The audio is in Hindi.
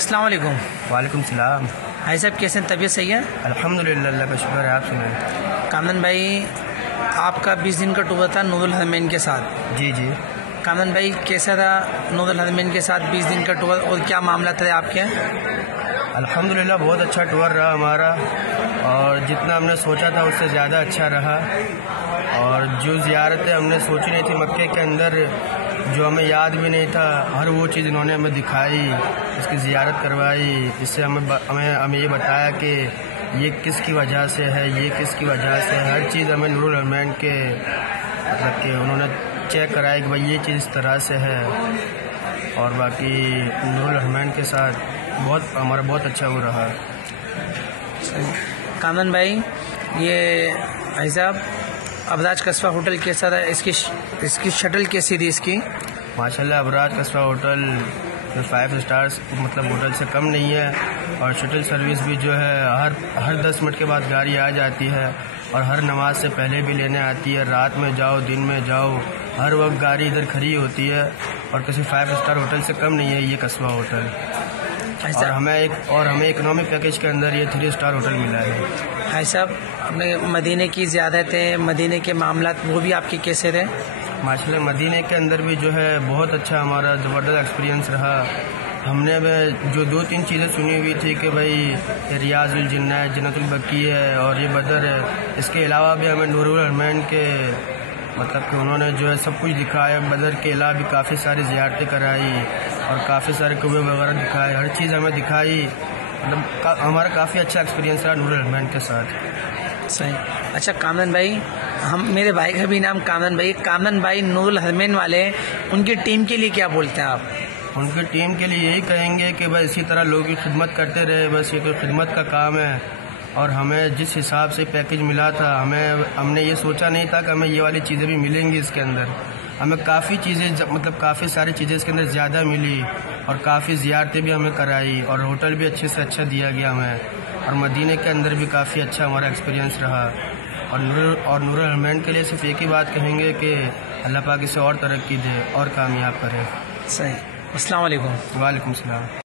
अस्सलाम वालेकुम। वालेकुम सलाम। भाई साहब कैसे हैं, तबीयत सही है? अल्हम्दुलिल्लाह, अल्लाह का शुक्र है। आप सुनाएं। कामरान भाई, आपका 20 दिन का टूर था नूरुल हरमैन के साथ। जी जी। कामरान भाई, कैसा था नूरुल हरमैन के साथ 20 दिन का टूर और क्या मामला थे आपके? अल्हम्दुलिल्लाह बहुत अच्छा टूर रहा हमारा, और जितना हमने सोचा था उससे ज़्यादा अच्छा रहा। और जो ज़ियारतें हमने सोची नहीं थी मक्के के अंदर, जो हमें याद भी नहीं था, हर वो चीज़ इन्होंने हमें दिखाई, इसकी ज़ियारत करवाई। इससे हमें ये बताया कि ये किसकी वजह से है, ये किसकी वजह से है। हर चीज़ हमें नूरुल हरमैन के मतलब कि उन्होंने चेक कराया कि भाई ये चीज़ इस तरह से है। और बाकी नूरुल हरमैन के साथ हमारा बहुत अच्छा वो रहा। कामरान भाई, ये भाई साहब अबराज कस्बा होटल कैसा था? इसकी शटल कैसी थी इसकी? माशाल्लाह अबराज कस्बा होटल 5 स्टार्स मतलब होटल से कम नहीं है। और शटल सर्विस भी जो है हर 10 मिनट के बाद गाड़ी आ जाती है, और हर नमाज से पहले भी लेने आती है। रात में जाओ, दिन में जाओ, हर वक्त गाड़ी इधर खड़ी होती है। और किसी 5 स्टार होटल से कम नहीं है ये कस्बा होटल। और हमें इकोनॉमिक पैकेज के अंदर ये 3 स्टार होटल मिला है। भाई साहब, अपने मदीने की ज़्यादतें, मदीने के मामलात वो भी आपके कैसे रहे? माशाल्लाह मदीने के अंदर भी जो है बहुत अच्छा हमारा ज़बरदस्त एक्सपीरियंस रहा। हमने जो 2-3 चीज़ें सुनी हुई थी कि भाई रियाजुल जिन्ना है, जन्नतुल बकी है और ये बदर है। इसके अलावा भी हमें नूरुल हरमैन के मतलब कि उन्होंने जो है सब कुछ दिखाया। बदर के अलावा भी काफ़ी सारी ज़ियारतें कराई और काफ़ी सारे कुएं वगैरह दिखाए, हर चीज़ हमें दिखाई। मतलब हमारा काफ़ी अच्छा एक्सपीरियंस रहा नूरुल हरमैन के साथ। सही। अच्छा कामरान भाई, मेरे भाई का भी नाम कामरान भाई नूरुल हरमैन वाले, उनकी टीम के लिए क्या बोलते हैं आप? उनकी टीम के लिए यही कहेंगे कि बस इसी तरह लोगों की खिदमत करते रहे। बस ये तो खिदमत का काम है। और हमें जिस हिसाब से पैकेज मिला था, हमने ये सोचा नहीं था कि हमें ये वाली चीज़ें भी मिलेंगी इसके अंदर। हमें काफ़ी चीज़ें मतलब काफ़ी सारी चीज़ें इसके अंदर ज़्यादा मिली, और काफ़ी ज़ियारतें भी हमें कराई, और होटल भी अच्छे से अच्छा दिया गया हमें। और मदीने के अंदर भी काफ़ी अच्छा हमारा एक्सपीरियंस रहा। और नूरुल हरमैन के लिए सिर्फ एक ही बात कहेंगे कि अल्लाह पाक इसे और तरक्की दे और कामयाब करे। सही। अस्सलाम वालेकुम। वालेकुम सलाम।